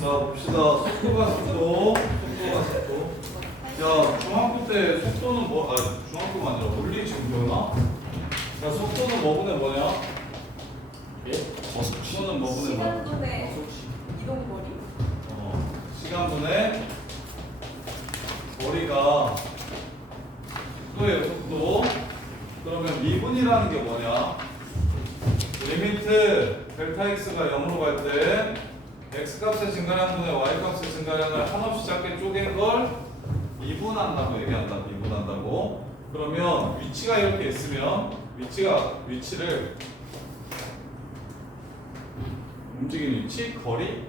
자 봅시다 속도가 속도 속도가 속도 야 중학교 때 속도는 뭐 아 중학교가 아니라 물리 지금 배우나? 야 속도는 뭐분의 뭐냐? 예? 속도는 뭐분의 뭐? 시간분의 이동거리? 어, 시간분의 거리가 속도예요 속도. 그러면 미분이라는 게 뭐냐? 리미트 델타 x가 0으로 갈 때 x 값의 증가량분의 y 값의 증가량을 한없이 작게 쪼갠 걸 미분한다고 얘기한다 미분한다고. 그러면 위치가 이렇게 있으면 위치가 위치를 움직이는 위치 거리?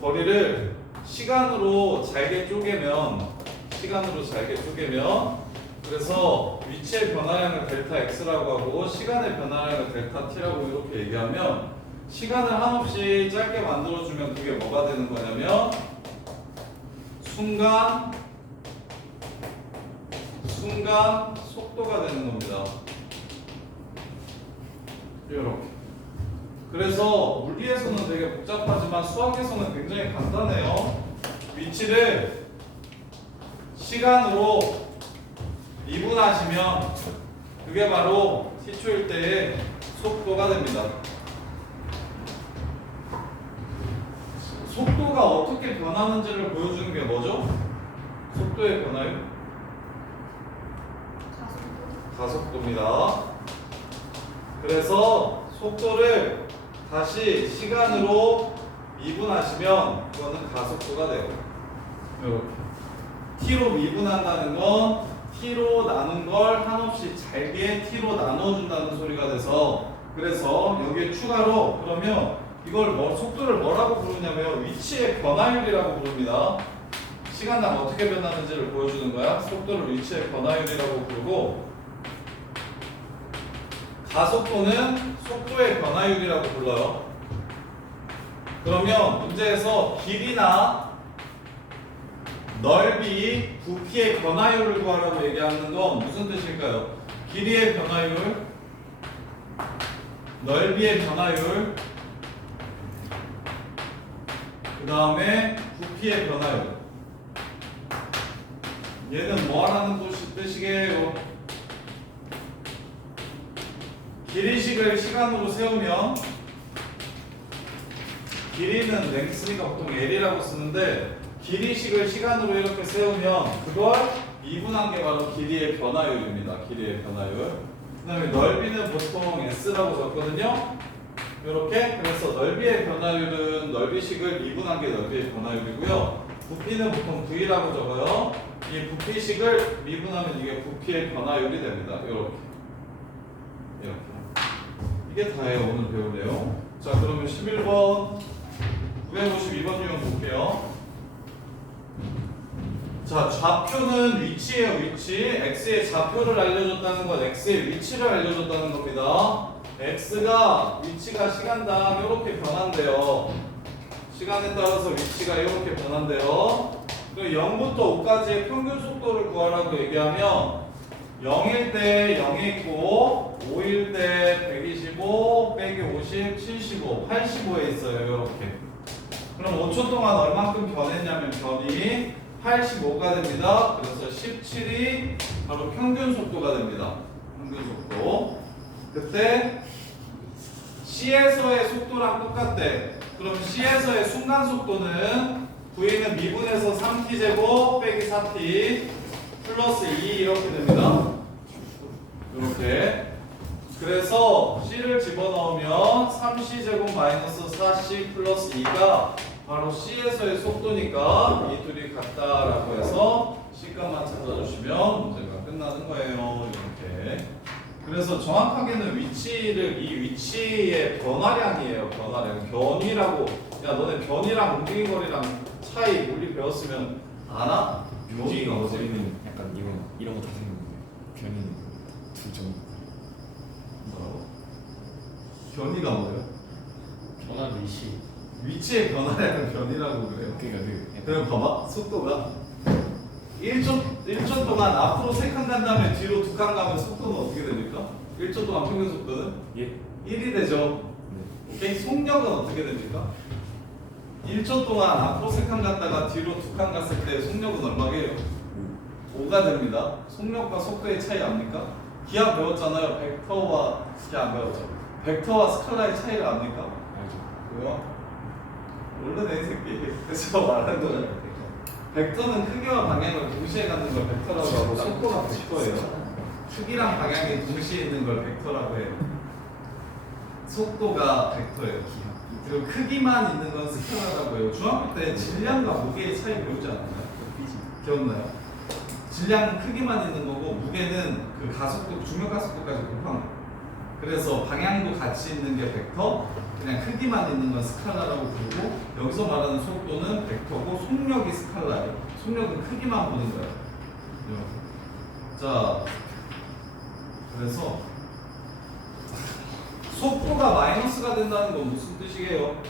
거리를 시간으로 잘게 쪼개면 시간으로 잘게 쪼개면 그래서 위치의 변화량을 델타 x라고 하고 시간의 변화량을 델타 t라고 이렇게 얘기하면 시간을 한없이 짧게 만들어주면 그게 뭐가 되는 거냐면 순간 순간 속도가 되는 겁니다. 이렇게. 그래서 물리에서는 되게 복잡하지만 수학에서는 굉장히 간단해요. 위치를 시간으로 미분하시면 그게 바로 t초일 때의 속도가 됩니다. 속도가 어떻게 변하는지를 보여주는 게 뭐죠? 속도의 변화요? 가속도? 가속도입니다. 그래서 속도를 다시 시간으로 미분하시면 그거는 가속도가 돼요. 이렇게. t로 미분한다는 건 t로 나눈 걸 한없이 잘게 t로 나눠준다는 소리가 돼서 그래서 여기에 추가로 그러면 이걸 뭐, 속도를 뭐라고 부르냐면 위치의 변화율이라고 부릅니다. 시간당 어떻게 변하는지를 보여주는 거야. 속도를 위치의 변화율이라고 부르고 가속도는 속도의 변화율이라고 불러요. 그러면 문제에서 길이나 넓이, 부피의 변화율을 구하라고 얘기하는 건 무슨 뜻일까요? 길이의 변화율, 넓이의 변화율, 그 다음에 부피의 변화율. 얘는 뭐 하라는 뜻이- 뜻이게요? 길이식을 시간으로 세우면 길이는 랭스니까 보통 L이라고 쓰는데 길이식을 시간으로 이렇게 세우면 그걸 미분한 게 바로 길이의 변화율입니다. 길이의 변화율. 그 다음에 넓이는 보통 S라고 적거든요. 이렇게 그래서 넓이의 변화율은 넓이식을 미분한 게 넓이의 변화율이고요. 부피는 보통 V라고 적어요. 이 부피식을 미분하면 이게 부피의 변화율이 됩니다. 이렇게. 이렇게. 이게 다예요. 오늘 배울 내용. 자, 그러면 11번, 952번 유형 볼게요. 자, 좌표는 위치예요, 위치. x의 좌표를 알려줬다는 건 x의 위치를 알려줬다는 겁니다. x가 위치가 시간당 이렇게 변한대요. 시간에 따라서 위치가 이렇게 변한대요. 그리고 0부터 5까지의 평균 속도를 구하라고 얘기하면 0일 때 0이 있고 5일 때 125, 빼기 50, 75, 85에 있어요. 이렇게. 그럼 5초 동안 얼만큼 변했냐면 변이 85가 됩니다. 그래서 17이 바로 평균 속도가 됩니다. 평균 속도. 그때 C에서의 속도랑 똑같대. 그럼 C에서의 순간 속도는 V는 미분에서 3t 제곱 빼기 4t 플러스 2 이렇게 됩니다. 이렇게. 그래서 C를 집어넣으면 3C 제곱 마이너스 4C 플러스 2가 바로 C에서의 속도니까 이 둘이 같다라고 해서 C값만 찾아주시면 문제가 끝나는 거예요. 이렇게. 그래서 정확하게는 위치를 이 위치의 변화량이에요. 변화량. 변이라고 야 너네 변이랑 움직임 거리랑 차이 물리 배웠으면 아나? 움직이가 뭐지? 거리는 약간 이런 이런 거다 생각나요. 변이는 두 점 뭐라고? 변이가 뭐예요? 변화 일시. 위치의 변화량을 변이라고 그래요. 그러니까 그 그럼 봐봐 속도가 1초 1초 동안 앞으로 3칸 간 다음에 뒤로 2칸 가면 속도는 어떻게 됩니까? 1초 동안 평균 속도는 예. 1이 되죠. 네. 오케이? 속력은 어떻게 됩니까? 1초 동안 앞으로 3칸 갔다가 뒤로 2칸 갔을 때 속력은 얼마게요? 5가 됩니다. 속력과 속도의 차이 압니까? 기하 배웠잖아요. 벡터와 기하 안 배웠죠. 벡터와 스칼라의 차이를 압니까? 알죠. 왜요? 모르네 이 새끼. 그래서 말하는 거는 벡터는 크기와 방향을 동시에 갖는 걸 벡터라고 하고 속도가 벡터예요. 크기랑 방향이 동시에 있는 걸 벡터라고 해요. 속도가 벡터예요. 그리고 크기만 있는 건 스칼라라고 해요. 중학교 때 질량과 무게의 차이 배우지 않았나요? 기억나요? 질량은 크기만 있는 거고 무게는 그 가속도 중력 가속도까지 곱한 거예요. 그래서 방향도 같이 있는 게 벡터, 그냥 크기만 있는 건 스칼라라고 부르고 여기서 말하는 속도는 벡터고 속력이 스칼라예요. 속력은 크기만 보는 거예요. 자, 그래서 속도가 마이너스가 된다는 건 무슨 뜻이게요?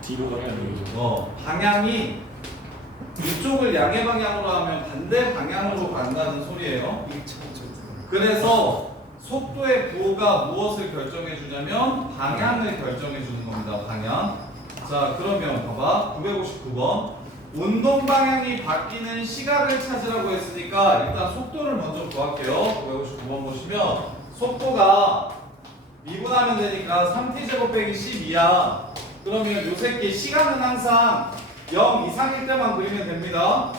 뒤로 가면 여기죠. 어, 방향이 이쪽을 양의 방향으로 하면 반대 방향으로 간다는 소리예요. 그래서 속도의 부호가 무엇을 결정해 주냐면 방향을 결정해 주는 겁니다. 방향. 자, 그러면 봐봐. 959번. 운동 방향이 바뀌는 시각을 찾으라고 했으니까 일단 속도를 먼저 구할게요. 959번 보시면 속도가 미분하면 되니까 3t제곱 빼기 12야. 그러면 요 새끼 시간은 항상 0 이상일 때만 그리면 됩니다.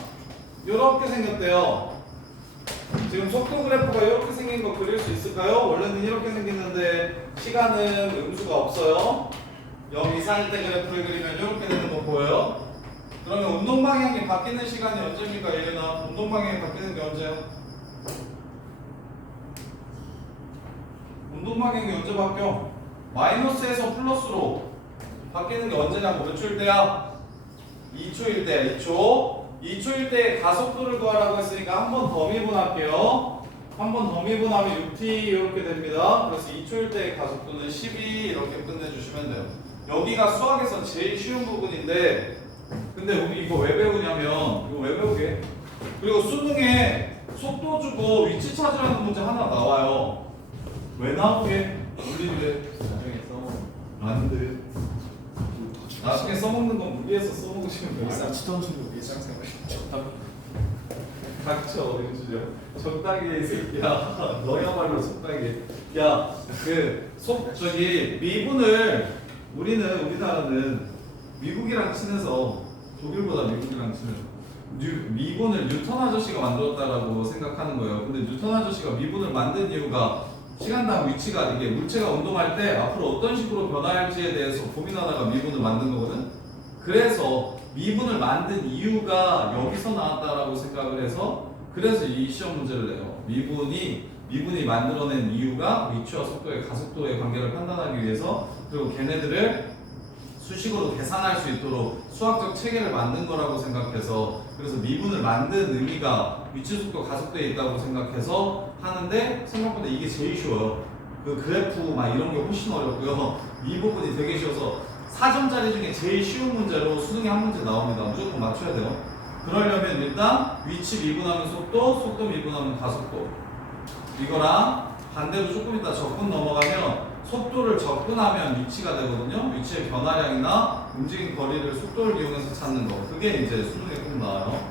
요렇게 생겼대요. 지금 속도 그래프가 이렇게 생긴 거 그릴 수 있을까요? 원래는 이렇게 생겼는데 시간은 음수가 없어요. 0 이상일 때 그래프를 그리면 이렇게 되는 거 보여요? 그러면 운동 방향이 바뀌는 시간이 언제입니까, 예은아? 운동 방향이 바뀌는 게 언제요? 운동 방향이 언제 바뀌어? 마이너스에서 플러스로 바뀌는 게 언제냐고 몇 초일 때야? 2초일 때야 2초 2초일 때 가속도를 구하라고 했으니까 한 번 더 미분할게요. 한 번 더 미분하면 6t 이렇게 됩니다. 그래서 2초일 때의 가속도는 12 이렇게 끝내주시면 돼요. 여기가 수학에서 제일 쉬운 부분인데 근데 우리 이거 왜 배우냐면 이거 왜 배우게? 그리고 수능에 속도 주고 위치 찾으라는 문제 하나 나와요. 왜 나오게? 물리래 나중에 안돼 나중에 써먹는 건 무리해서 써먹으시면 돼요? 일상 소리로 일상생활. 적당. 닥쳐 윤주려 적당히 해, 이 새끼야 너야말로 적당히 야그 속 저기 미분을 우리는 우리나라는 미국이랑 친해서 독일보다 미국이랑 친해서 뉴, 미분을 뉴턴 아저씨가 만들었다라고 생각하는 거예요. 근데 뉴턴 아저씨가 미분을 만든 이유가 시간당 위치가 이게 물체가 운동할 때 앞으로 어떤 식으로 변화할지에 대해서 고민하다가 미분을 만든 거거든 그래서 미분을 만든 이유가 여기서 나왔다라고 생각을 해서 그래서 이 시험 문제를 내요. 미분이 미분이 만들어낸 이유가 위치와 속도의 가속도의 관계를 판단하기 위해서 그리고 걔네들을 수식으로 계산할 수 있도록 수학적 체계를 만든 거라고 생각해서 그래서 미분을 만든 의미가 위치 속도 가속도에 있다고 생각해서 하는데 생각보다 이게 제일 쉬워요. 그 그래프 막 이런 게 훨씬 어렵고요. 이 부분이 되게 쉬워서 4점짜리 중에 제일 쉬운 문제로 수능에 한 문제 나옵니다. 무조건 맞춰야 돼요. 그러려면 일단 위치 미분하면 속도, 속도 미분하면 가속도. 이거랑 반대로 조금 이따 적분 넘어가면 속도를 접근하면 위치가 되거든요. 위치의 변화량이나 움직임 거리를 속도를 이용해서 찾는 거. 그게 이제 수능에 꼭 나와요.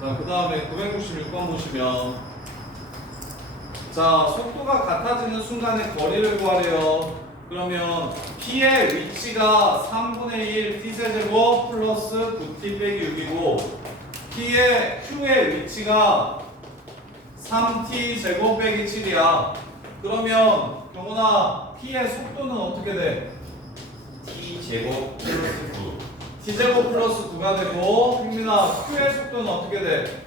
자, 그 다음에 996번 보시면 자, 속도가 같아지는 순간의 거리를 구하래요. 그러면 P의 위치가 3분의 1 T세제곱 플러스 9T 빼기 6이고 P의 Q의 위치가 3T 제곱 빼기 7이야. 그러면 경훈아 P의 속도는 어떻게 돼? t 제곱 플러스 9 T 제곱 플러스 9가 되고 흥민아 Q의 속도는 어떻게 돼?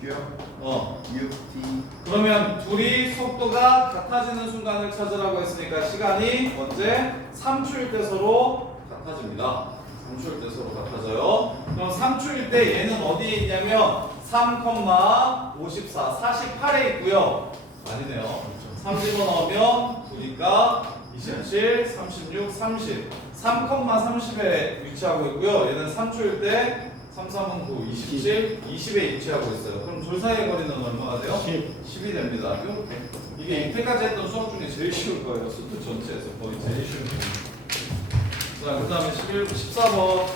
Q 어. 6t 그러면 둘이 속도가 같아지는 순간을 찾으라고 했으니까 시간이 언제? 3초일 때 서로 같아집니다. 3초일 때 서로 같아져요. 그럼 3초일 때 얘는 어디에 있냐면 3,54, 48에 있고요. 아니네요. 3 집어넣으면 9니까 27, 36, 30. 3,30에 위치하고 있고요. 얘는 3초일 때 3, 3은 9, 27, 20에 위치하고 있어요. 그럼 둘 사이의 거리는 얼마가 돼요? 10 10이 됩니다. 이렇게. 이게 이때까지 했던 수업 중에 제일 쉬울 거예요. 수트 전체에서 거의 제일 쉬운 거. 자, 그 다음에 11, 14번.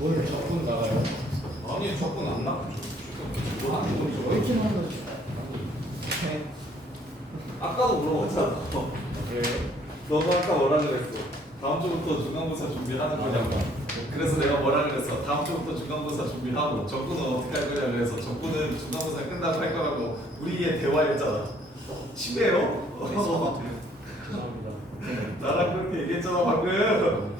오늘 적분 나가요 아니, 적군 안 나. 뭐안 보이죠? 왜 이렇게 많아 아까도 물어봤잖아. 왜? 너가 아까 뭐라 그랬어? 다음 주부터 중간고사 준비하는 거냐고. 그래서 내가 뭐라 그랬어? 다음 주부터 중간고사 준비하고 적군은 어떻게 할 거냐 그래서 적군은 중간고사 끝나고 할 거라고 우리의 대화였잖아. 심해요? 죄송합니다 나랑 그렇게 얘기했잖아 방금.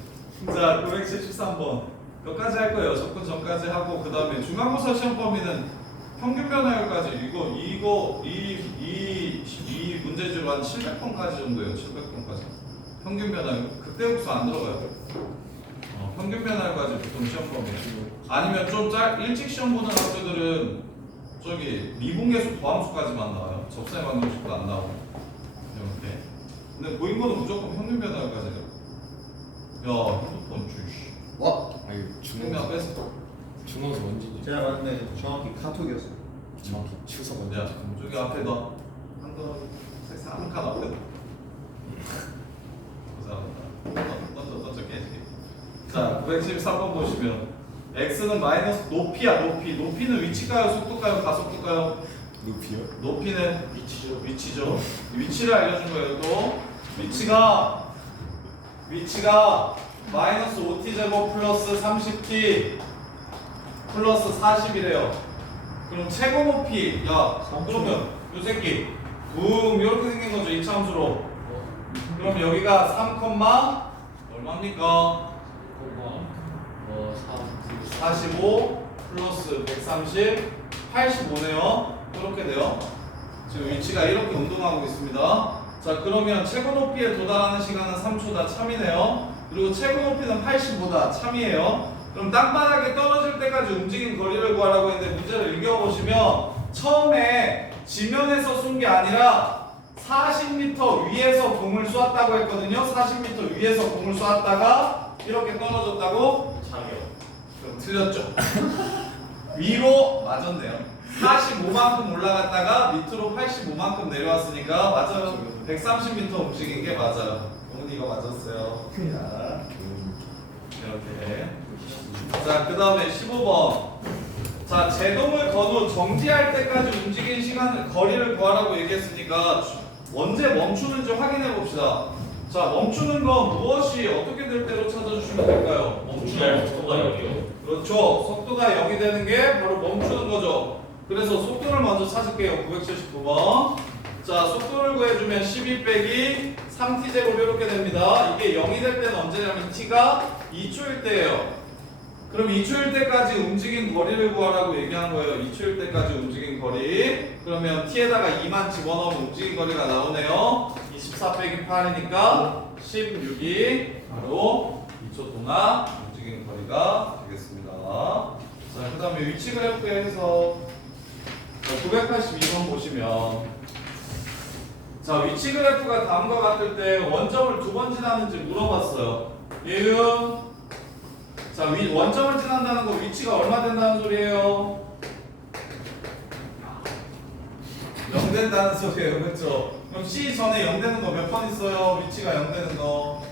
자 973번. 여기까지 할 거예요. 적군 전까지 하고 그 다음에 중간고사 시험 범위는 평균 변화율까지 이거 이거 이이 이 문제지로 한 700번까지 정도예요. 700번까지. 평균 변화율 그때 국수 안 들어가요. 어, 평균 변화율까지 보통 시험 범위. 아니면 좀 짧, 일찍 시험 보는 학교들은 저기 미분계수 포함수까지만 나와요. 접세 방정식도 안 나오고 이렇게. 근데 보인 거는 무조건 평균 변화율까지 돼요. 야 핸드폰 주시. 와 아유 중간 중간서 뺐어. 중간서 언제지? 제가 봤는데 정확히 카톡이었어요 정확히 추석 언제? 야 저기 앞에 너 한거 색상 한칸 앞에 너. 감사합니다. 깨지게. 자 973번 보시면 x는 마이너스 높이야 높이 높이는 위치가요 속도가요 가속도가요 루피요? 높이는 위치죠. 위치죠. 위치를 알려준 거예요. 또 위치가 위치가 마이너스 5t 제곱 플러스 30t 플러스 40이래요. 그럼 최고 높이 야 그러면 요 새끼 붕 이렇게 생긴 거죠 이차 함수로. 그럼 여기가 3, 얼마입니까? 어45 플러스 130 85네요. 이렇게 돼요. 지금 위치가 이렇게 운동하고 있습니다. 자 그러면 최고 높이에 도달하는 시간은 3초다 참이네요. 그리고 최고 높이는 85다 참이에요. 그럼 땅바닥에 떨어질 때까지 움직인 거리를 구하라고 했는데 문제를 읽어보시면 처음에 지면에서 쏜 게 아니라 40m 위에서 공을 쏘았다고 했거든요. 40m 위에서 공을 쏘았다가 이렇게 떨어졌다고 그럼 틀렸죠. 위로 맞았네요. 45만큼 올라갔다가 밑으로 85만큼 내려왔으니까 맞아요. 130m 움직인 게 맞아요. 이거 맞았어요. 자, 이렇게. 자, 그 다음에 15번. 자, 제동을 건후 정지할 때까지 움직인 시간, 거리를 구하라고 얘기했으니까 언제 멈추는지 확인해 봅시다. 자, 멈추는 건 무엇이 어떻게 될 때로 찾아주시면 될까요? 멈추는 속도가 0이요. 그렇죠. 속도가 0이 되는 게 바로 멈추는 거죠. 그래서 속도를 먼저 찾을게요. 979번. 자, 속도를 구해주면 12 빼기 3t 제곱 이렇게 됩니다. 이게 0이 될 때는 언제냐면 t가 2초일 때예요. 그럼 2초일 때까지 움직인 거리를 구하라고 얘기한 거예요. 2초일 때까지 움직인 거리. 그러면 t에다가 2만 집어넣으면 움직인 거리가 나오네요. 24 빼기 8이니까 16이 바로 2초 동안 움직인 거리가 되겠습니다. 자, 그 다음에 위치. 자, 982번 보시면. 자, 위치 그래프가 다음과 같을 때 원점을 두 번 지나는지 물어봤어요. 예은. 자, 위, 원점을 지난다는 거 위치가 얼마 된다는 소리예요? 0 된다는 소리예요. 그렇죠? 그럼 C 전에 0 되는 거 몇 번 있어요? 위치가 0 되는 거.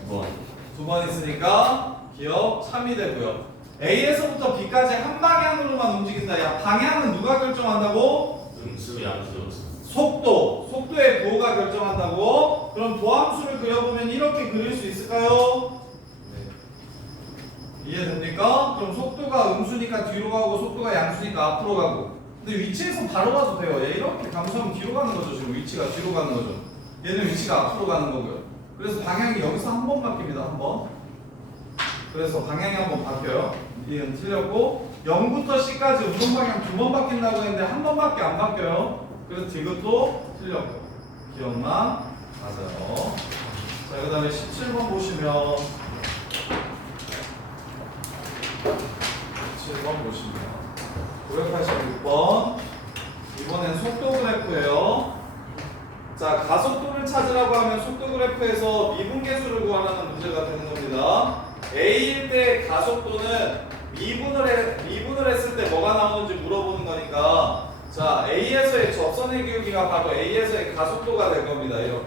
두번 있으니까 기억 참이 되고요. A에서부터 B까지 한 방향으로만 움직인다. 야, 방향은 누가 결정한다고? 음수이 암수. 속도, 속도의 부호가 결정한다고? 그럼 도함수를 그려보면 이렇게 그릴 수 있을까요? 네. 이해됩니까? 그럼 속도가 음수니까 뒤로 가고 속도가 양수니까 앞으로 가고. 근데 위치에서 바로 가도 돼요. 얘 이렇게 감소하면 뒤로 가는 거죠 지금. 위치가 뒤로 가는 거죠. 얘는 위치가 앞으로 가는 거고요. 그래서 방향이 여기서 한 번 바뀝니다 한번. 그래서 방향이 한 번 바뀌어요. 얘는 틀렸고 0부터 C까지 운동 방향 두 번 바뀐다고 했는데 한 번밖에 안 바뀌어요. 그래서 이것도 틀렸고. 기억만 맞아요. 자그 다음에 17번 보시면 7번 보시면 986번 이번엔 속도 그래프예요 자 가속도를 찾으라고 하면 속도 그래프에서 미분계수를 구하라는 문제가 되는 겁니다 A일 때 가속도는 미분을 해, 미분을 했을 때 뭐가 나오는지 물어보는 거니까 자 A에서의 접선의 기울기가 바로 A에서의 가속도가 될 겁니다. 이렇게.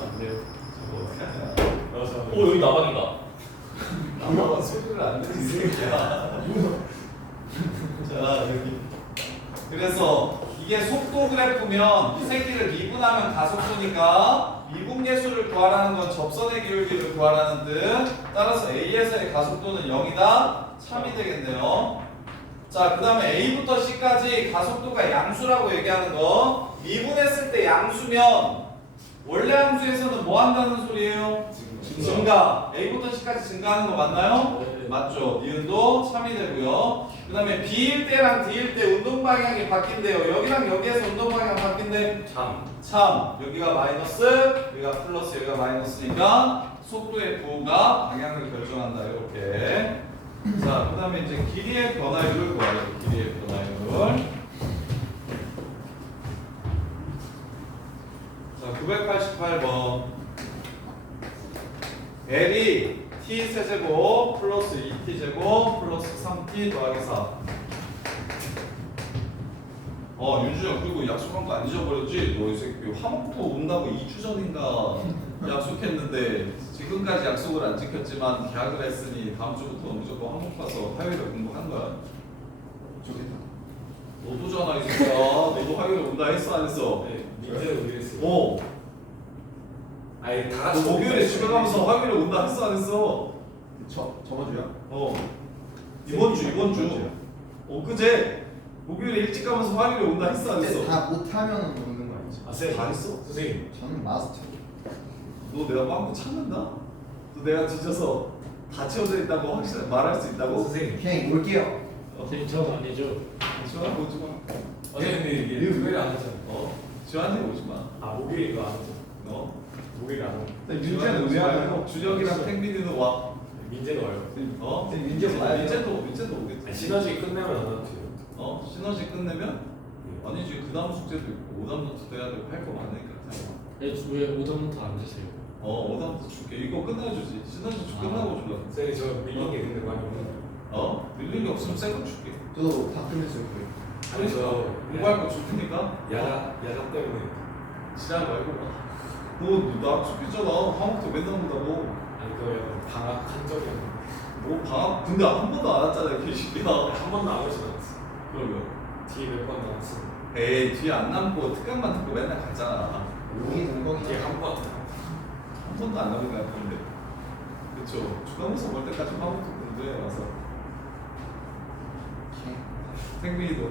안 돼요. 오오 여기 나방이다. 나만 소리를 안 듣는 새끼야. 자 여기. 그래서 이게 속도 그래프면 이 새끼를 미분하면 가속도니까 미분 계수를 구하라는 건 접선의 기울기를 구하라는 뜻. 따라서 A에서의 가속도는 0이다. 참이 되겠네요. 자, 그 다음에 A부터 C까지 가속도가 양수라고 얘기하는 거. 미분했을 때 양수면 원래 함수에서는 뭐 한다는 소리예요? 증가. A부터 C까지 증가하는 거 맞나요? 네. 맞죠. 니은도 참이 되고요. 그 다음에 B일 때랑 D일 때 운동 방향이 바뀐대요. 여기랑 여기에서 운동 방향 바뀐대. 참. 참. 여기가 마이너스, 여기가 플러스, 여기가 마이너스니까 속도의 부호가 방향을 결정한다. 이렇게. 자, 그 다음에 이제 길이의 변화율을 구하래요. 길이의 변화율. 988번. L이 t 세제곱 플러스 2t 제곱 플러스 3t 더하기 4. 어 윤주영 그리고 약속한 거 안 잊어버렸지? 너 이 새끼 화목도 온다고 2주 전인가 약속했는데 지금까지 약속을 안 지켰지만 계약을 했으니 다음 주부터 무조건 화목 가서 화요일에 공부한 거야. 좋겠다. 너도 전화 이 새끼야. 너도 화요일에 온다 했어 안 했어? 네. 왜 했어요? 어. 아니 다너 같이 목요일에 집에 가면서 화요일에 온다 했어 안 했어? 저 저번 주야? 어 이번 주 이번 주 엊그제 목요일에 일찍 가면서 화요일에 온다 했어 안 했어? 다 못하면 오는 거 아니지? 아 쌤. 다 했어? 선생님. 저는 마스터. 너 내가 빵꾸 찾는다? 너 내가 뒤져서 다 채워져 있다고 확실히 말할 수 있다고? 선생님. 그냥 올게요. 선생님 저 아니죠. 지환아 오지 마 어제 근데 이게 예. 토요일 안 하잖아요. 어? 지환이 오지 마 아 목요일 이거 안 하죠. 너? 하고. 윤재는 왜 와요? 준혁이랑 탱민이는 와 민재는 와요. 어? 근데 민재 와요. 민재도 민재도 오겠지 아니 시너지 끝내면 안 하죠. 어? 시너지 끝내면? 아니지 그 다음 숙제도 있고 오답 노트도 해야 되고 할 거 많으니까 왜, 왜 오답부터 안 주세요? 어 오답 노트 줄게 이거 끝내주지 시너지 주 아. 끝나고 줄라 쌤이 저 밀린 게 근데 많이 거. 어? 밀린 게 없으면 새거 줄게 저도 다 끝냈어요. 거의. 아니 저 공부할 거 줄 테니까 야자 야자 때문에 지랄 말고 너나 죽이잖아. 화목도 맨날 온다고. 아니 그 방학 한 적이었는데 뭐 방학? 근데 한 번도 안 왔잖아 개새끼야. 한 번도 안 오진 않았어. 그러면? 뒤에 몇 번 나왔어. 에이 뒤에 안 남고 특강만 듣고 맨날 갔잖아. 용이 공공이 뒤에 한 번. 한 번도 안 남은 것 같은데. 그쵸? 주간호사 볼 때까지 화목도 공부해 와서. 생민이도.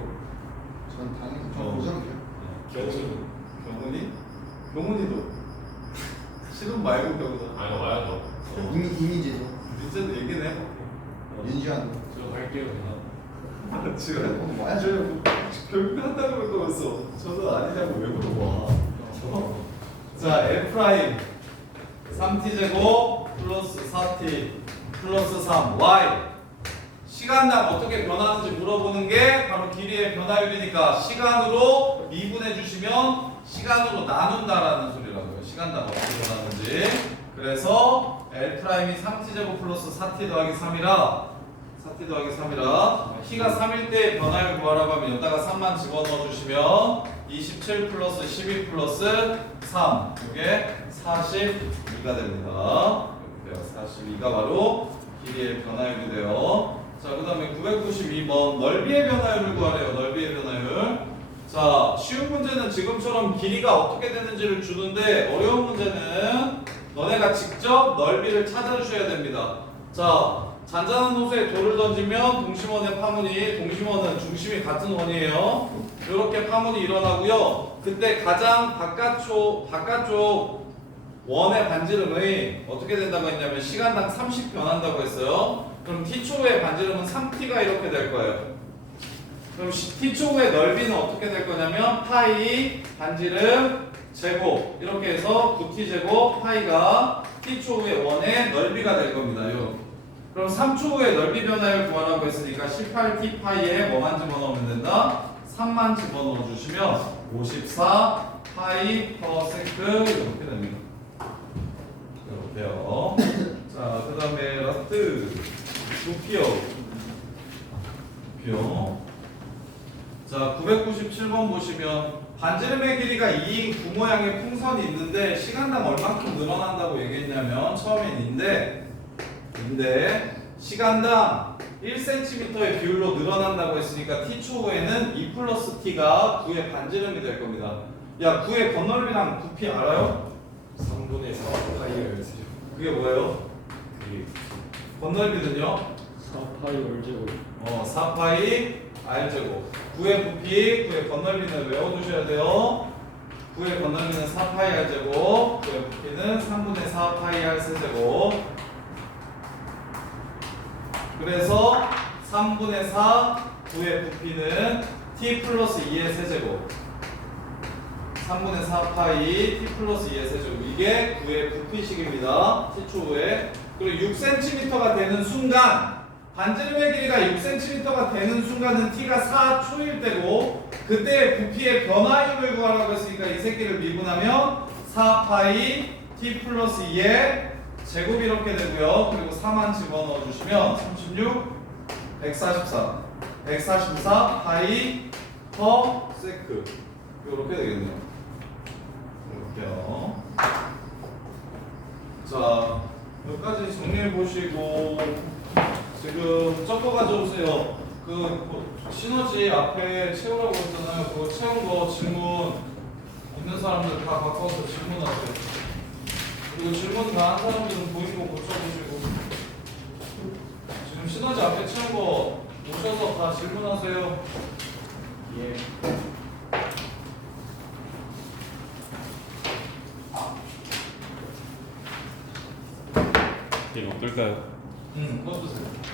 전 당연히 어. 전 고정이죠. 경수는 경훈이? 경훈이도 말고 경훈아 아니 어. 이미 이미지도 민재도 얘기는 해볼게 어. 윤지환도. 저 갈게요 그냥 아, 지금 어, 뭐야? 저 교육 한다고 거면서 저도 아니냐고 왜 물어봐 어? 자 L 프라임 3t 제곱 플러스 4t 플러스 3 y 시간당 어떻게 변하는지 물어보는 게 바로 길이의 변화율이니까 시간으로 미분해 주시면 시간으로 나눈다라는 소리라고요. 시간당 어떻게 변하는지. 그래서 L 프라임이 3t 제곱 플러스 4t 더하기 3이라 4t 더하기 3이라 t가 3일 때 변화율 구하라고 하면 여기다가 3만 집어넣어 주시면 27 플러스 12 플러스 3 이게 42가 됩니다. 이렇게 돼요. 42가 바로 길이의 변화율이 돼요. 자, 그 다음에 992번 넓이의 변화율을 구하래요. 넓이의 변화율. 자, 쉬운 문제는 지금처럼 길이가 어떻게 되는지를 주는데 어려운 문제는 너네가 직접 넓이를 찾아주셔야 됩니다. 자, 잔잔한 호수에 돌을 던지면 동심원의 파문이 동심원은 중심이 같은 원이에요. 이렇게 파문이 일어나고요. 그때 가장 바깥쪽 바깥쪽 원의 반지름이 어떻게 된다고 했냐면 시간당 30 변한다고 했어요. 그럼 t초의 반지름은 3t가 이렇게 될 거예요. 그럼 시- t초의 넓이는 어떻게 될 거냐면 파이 반지름 제곱 이렇게 해서 9t 제곱 파이가 t초의 원의 넓이가 될 겁니다. 요. 그럼 3초의 넓이 변화율 구하라고 했으니까 18t 파이에 뭐만 집어넣으면 된다? 3만 집어넣어 주시면 54 파이 퍼센트 이렇게 됩니다. 이렇게. 이렇게요. 부피요. 부피요. 자, 997번 보시면 반지름의 길이가 2인 구모양의 풍선이 있는데 시간당 얼마큼 늘어난다고 얘기했냐면 처음엔 인데 인데 시간당 1cm의 비율로 늘어난다고 했으니까 t 초후에는 2 플러스 t가 9의 반지름이 될 겁니다. 야, 9의 건널비랑 부피 알아요? 3분의 4 파이를 쓰죠. 그게 뭐예요? 그게 건널비는요? 4파이 월제곱. 어, 4파이 r제곱. 9의 부피, 9의 건널비는 외워두셔야 돼요. 9의 건널비는 4파이 r제곱. 9의 부피는 3분의 4파이 r 세제곱. 그래서 3분의 4 9의 부피는 t 플러스 2의 세제곱. 3분의 4파이 t 플러스 2의 세제곱. 이게 9의 부피식입니다. t 초후에 그리고 6cm가 되는 순간 반지름의 길이가 6cm가 되는 순간은 t가 4초일 때고 그때 부피의 변화율을 구하라고 했으니까 이 새끼를 미분하면 4파이 t 플러스 2의 제곱이 이렇게 되고요. 그리고 4만 집어넣어 주시면 36 144 144 파이 퍼 세크. 이렇게 되겠네요. 이렇게요. 자 여기까지 정리해 보시고 지금 적어 가져오세요. 그 시너지 앞에 채우라고 했잖아요. 그거 채운 거 질문 있는 사람들 다 바꿔서 질문하세요. 그리고 질문 다 한 사람들은 보이는 거 고쳐보시고. 지금 시너지 앞에 채운 거 오셔서 다 질문하세요. 예. 끌까요? 응, 꺼주세요